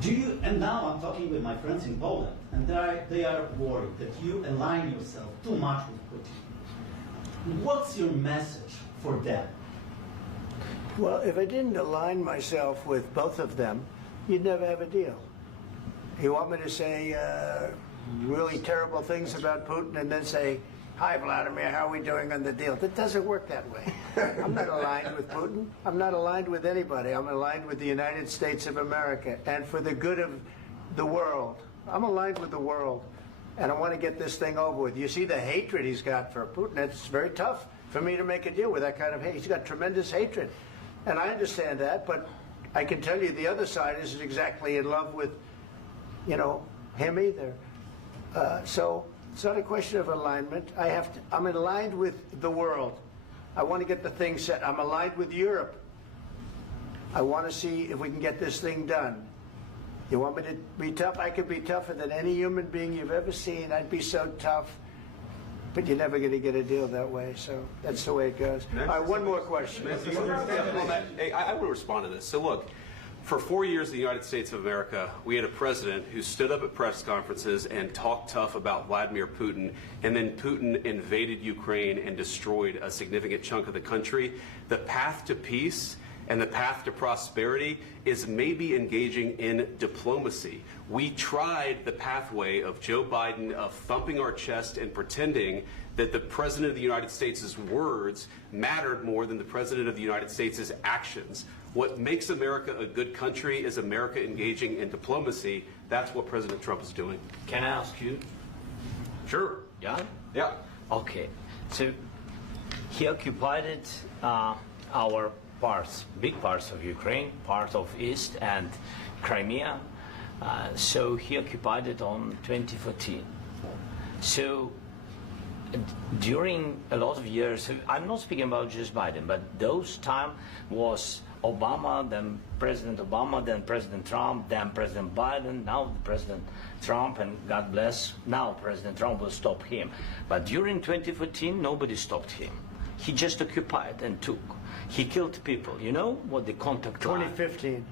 Do you, and now I'm talking with my friends in Poland, and they are worried that you align yourself too much with Putin. What's your message for them? Well, if I didn't align myself with both of them, you'd never have a deal. You want me to say really terrible things about Putin and then say, "Hi, Vladimir, how are we doing on the deal?" That doesn't work that way. I'm not aligned with Putin. I'm not aligned with anybody. I'm aligned with the United States of America and for the good of the world. I'm aligned with the world, and I want to get this thing over with. You see the hatred he's got for Putin. It's very tough for me to make a deal with that kind of hate. He's got tremendous hatred, and I understand that, but I can tell you the other side isn't exactly in love with, you know, him either. So it's not a question of alignment. I'm aligned with the world. I want to get the thing set. I'm aligned with Europe. I want to see if we can get this thing done. You want me to be tough? I could be tougher than any human being you've ever seen. I'd be so tough. But you're never going to get a deal that way. So that's the way it goes. All right, one more question. I will respond to this. So look, for 4 years in the United States of America, we had a president who stood up at press conferences and talked tough about Vladimir Putin, and then Putin invaded Ukraine and destroyed a significant chunk of the country. The path to peace and the path to prosperity is maybe engaging in diplomacy. We tried the pathway of Joe Biden of thumping our chest and pretending that the President of the United States' words mattered more than the President of the United States' actions. What makes America a good country is America engaging in diplomacy. That's what President Trump is doing. Can I ask you? Sure. Yeah? Yeah. Okay. So he occupied our parts, big parts of Ukraine, part of East and Crimea. So he occupied it on 2014. So during a lot of years, I'm not speaking about just Biden, but those time was Obama, then President Obama, then President Trump, then President Biden, now President Trump, and God bless, now President Trump will stop him. But during 2014, nobody stopped him. He just occupied and took. He killed people. You know what the contact line? 2015.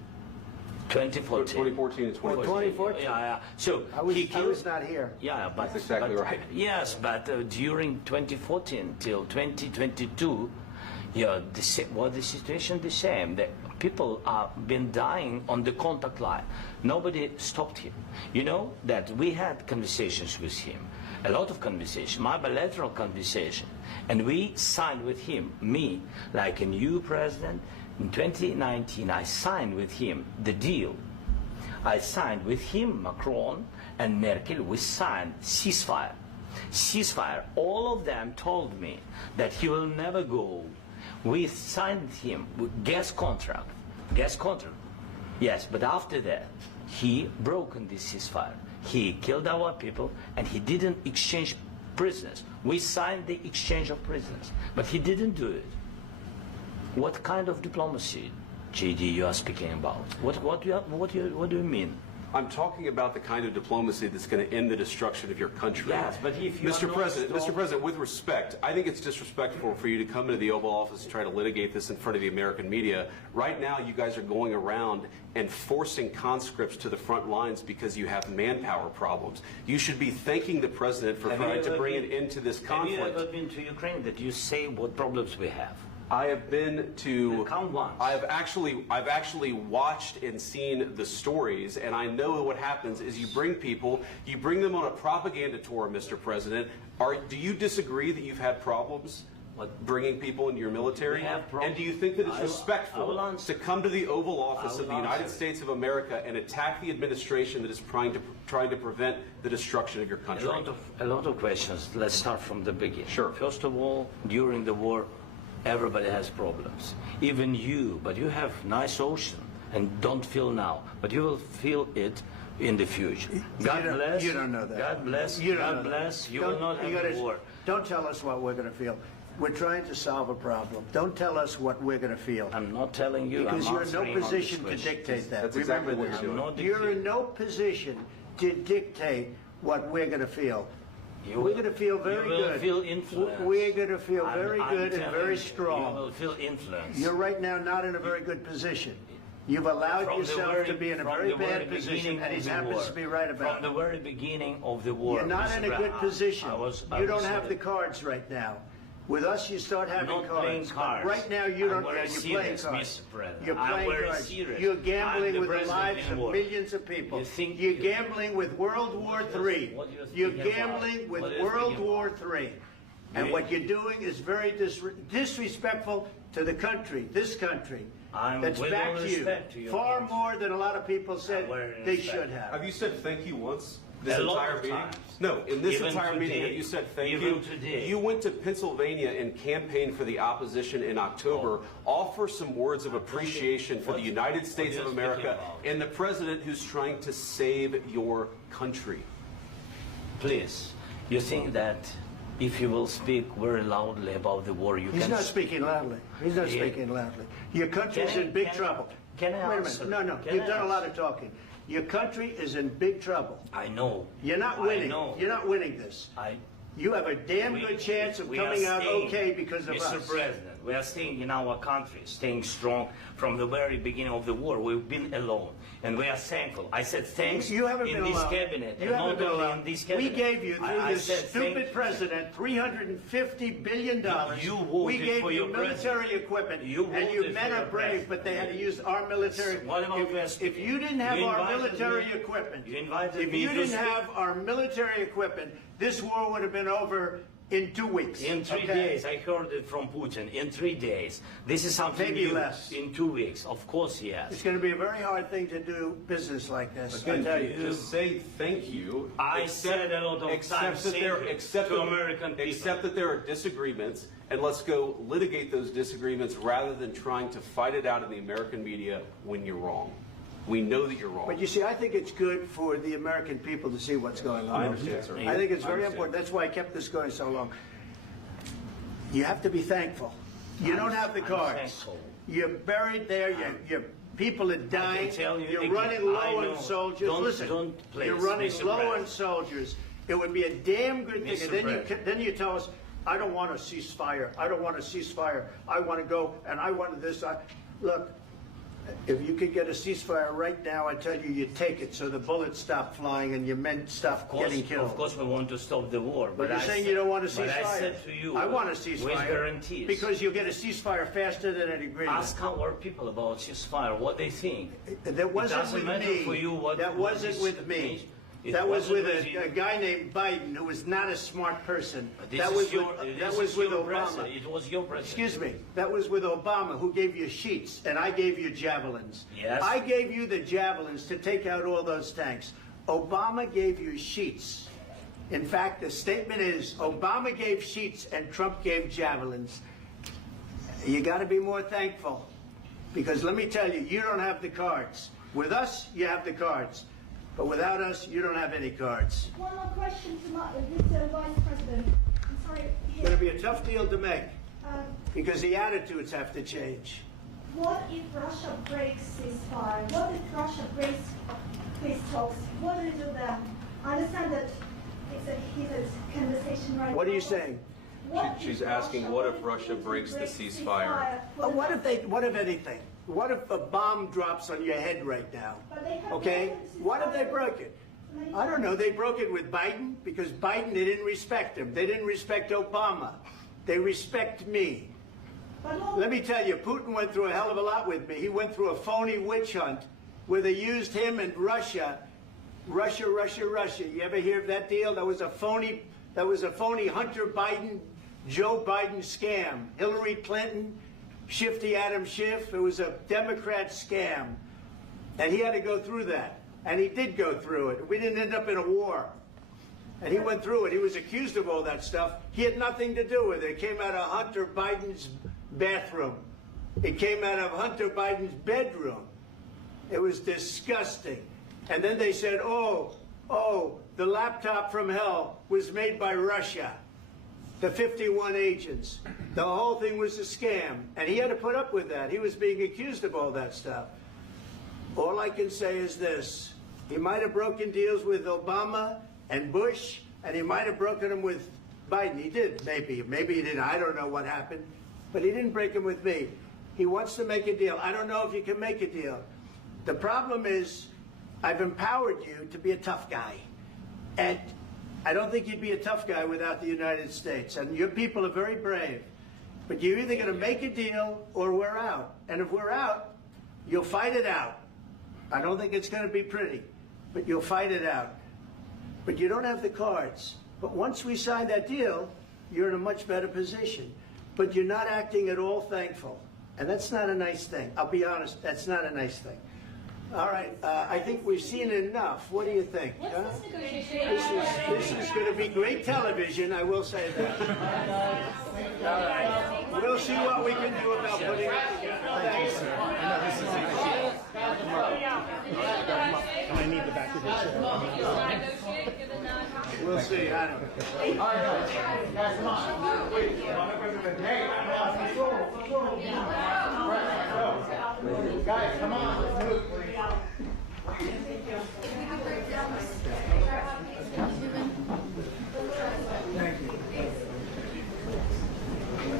2014 2014. and 2014. 2014. Yeah. So I was not here. Yeah, but That's exactly right. Yes, but during 2014 till 2022, yeah, the situation the same. The people have been dying on the contact line. Nobody stopped him. You know that we had conversations with him, a lot of conversation, my bilateral conversation, and we signed with him, me, like a new president. In 2019, I signed with him the deal. I signed with him, Macron and Merkel, we signed ceasefire. Ceasefire. All of them told me that he will never go. We signed with him with gas contract. Gas contract. Yes, but after that, he broken this ceasefire. He killed our people and he didn't exchange prisoners. We signed the exchange of prisoners, but he didn't do it. What kind of diplomacy, JD, you are speaking about? What do you mean? I'm talking about the kind of diplomacy that's going to end the destruction of your country. Yes, but if you Mr. President, with respect, I think it's disrespectful for you to come into the Oval Office and try to litigate this in front of the American media. Right now, you guys are going around and forcing conscripts to the front lines because you have manpower problems. You should be thanking the President for trying to bring an end to this conflict. Have you ever been to Ukraine that you say what problems we have? I have been to. Count once. I've actually watched and seen the stories, and I know what happens is you bring them on a propaganda tour, Mr. President. Do you disagree that you've had problems bringing people into your military? We have problems. And do you think that it's respectful to come to the Oval Office of the United States of America and attack the administration that is trying to prevent the destruction of your country? A lot of questions. Let's start from the beginning. Sure. First of all, during the war, everybody has problems, even you, but you have nice ocean and don't feel now, but you will feel it in the future. God bless. You don't know that. God bless. You God bless. You will not have a war. Don't tell us what we're going to feel. We're trying to solve a problem. Don't tell us what we're going to feel. I'm not telling you. Because I'm you're in no answering on position this to question. dictate that. That's exactly Remember what this. you're doing. You're in no position to dictate what we're going to feel. We're going to feel very good. You will feel influence. We're going to feel very good and very You strong. will feel influence. You're right now not in a very good position. You've allowed From the yourself very- to be in a from very the very bad position, beginning and of he the happens war. to be right about From the it. very beginning of the war. You're not Mr. in a good Brown, position. I You don't was have the cards right now. With us, you start having not playing cards. cards. Right now, you don't. I'm very You're playing serious, cards. Mr. President. You're I'm playing very cards. serious. You're I'm gambling the with the president lives in of war. millions of people. You think You're you- gambling with World War III. What do you think You're about? gambling with What do you World think War about? III. And You- what you're doing is very disrespectful to the country, this country. I'm That's with back all to you. respect to your Far country. more than a lot of people said I'm very they respect. should have. Have you said thank you once? This A lot entire of meeting? times. No, in this Even entire meeting, today. have you said thank Even you? today. You went to Pennsylvania and campaigned for the opposition in October. Offer some words of appreciation for the What- United States what of are you speaking America about? and the president who's trying to save your country. Please, you think that if you will speak very loudly about the war, you He's can... not speaking loudly. He's not Yeah. speaking loudly. Your country's Can I- in big can I- trouble. can I Wait a answer? minute. No, Can you've I done a lot answer? of talking. Your country is in big trouble. I know. You're not I winning. know. You're not winning this. You have a damn We- good chance of we are coming out staying- okay because of Mr. us. President, we are staying in our country, staying strong from the very beginning of the war. We've been alone, and we are thankful. I said thanks You haven't in been this alone. cabinet, You and haven't not been only alone. in this We cabinet. gave you, through I this said thank stupid president, $350 billion. You voted we gave for you your military president. equipment, You and you voted men for are your brave, president. but they had to use our military. What about If you didn't have You our invited military me- equipment, you invited if me you to didn't speak- have our military equipment, this war would have been over in 2 weeks. In 3 okay? days, I heard it from Putin. In 3 days, this is something Maybe new. less. In 2 weeks, of course, yes. It's going to be a very hard thing to do business like this. I Again, tell you. just say thank you. I said a lot of except times that there, thank you except to that- American people. Except that there are disagreements, and let's go litigate those disagreements rather than trying to fight it out in the American media when you're wrong. We know that you're wrong. But you see, I think it's good for the American people to see what's going on. I understand, sir. I think it's I very understand. important. That's why I kept this going so long. You have to be thankful. You don't have the I'm cards. thankful. You're buried there. Your people are dying. tell you You're again, running I low know. on soldiers. Don't- Listen, don't please, you're running Mr. low on President. soldiers. It would be a damn good thing. Mr. And then President. then you tell us, I don't want a ceasefire. I don't want a ceasefire. I want to go and I want this. Look, if you could get a ceasefire right now, I tell you, you take it so the bullets stop flying and your men stop getting killed. Of course, we want to stop the war. But you're I saying said- you don't want a ceasefire. But I said to you, I want a ceasefire. with guarantees. Because you'll get a ceasefire faster than an agreement. Ask our people about ceasefire, what they think. That wasn't doesn't with matter me. for you what- that what wasn't this with me. means. It That was with wasn't with you. a guy named Biden who was not a smart person. This That is was your, with, this that was is with your Obama. president. It was your president. Excuse me. That was with Obama, who gave you sheets, and I gave you javelins. Yes. I gave you the javelins to take out all those tanks. Obama gave you sheets. In fact, the statement is Obama gave sheets and Trump gave javelins. You got to be more thankful, because let me tell you, you don't have the cards. With us, you have the cards. But without us, you don't have any cards. One more question to Mr. Vice President. I'm sorry. It's going to be a tough deal to make, Um, because the attitudes have to change. what if Russia breaks ceasefire? What if Russia breaks peace talks? What do you do then? I understand that it's a heated conversation right now. What are you saying? What She's if asking, what if Russia breaks the ceasefire? What if anything? What if a bomb drops on your head right now? But they have Okay? broken the What if they ceasefire. broke it? I don't know. They broke it with Biden, because Biden, they didn't respect him. They didn't respect Obama. They respect me. But look, Let me tell you, Putin went through a hell of a lot with me. He went through a phony witch hunt where they used him and Russia. Russia. You ever hear of that deal? That was a phony Hunter Biden, Joe Biden scam. Hillary Clinton, Shifty Adam Schiff. It was a Democrat scam. And he had to go through that. And he did go through it. We didn't end up in a war. And he went through it. He was accused of all that stuff. He had nothing to do with it. It came out of Hunter Biden's bathroom. It came out of Hunter Biden's bedroom. It was disgusting. And then they said, oh, the laptop from hell was made by Russia. The 51 agents. The whole thing was a scam. And he had to put up with that. He was being accused of all that stuff. All I can say is this. He might have broken deals with Obama and Bush, and he might have broken them with Biden. He did, maybe. Maybe he didn't. I don't know what happened. But he didn't break them with me. He wants to make a deal. I don't know if you can make a deal. The problem is, I've empowered you to be a tough guy. And I don't think you'd be a tough guy without the United States. And your people are very brave. But you're either going to make a deal or we're out. And if we're out, you'll fight it out. I don't think it's going to be pretty, but you'll fight it out. But you don't have the cards. But once we sign that deal, you're in a much better position. But you're not acting at all thankful. And that's not a nice thing. I'll be honest, that's not a nice thing. All right, I think we've seen enough. What do you think? What's huh? this negotiation? This is going to be great television, I will say that. All right. We'll see what we can do about putting it together. Thanks. I need the back of the chair. We'll see. I don't know. Guys, come on.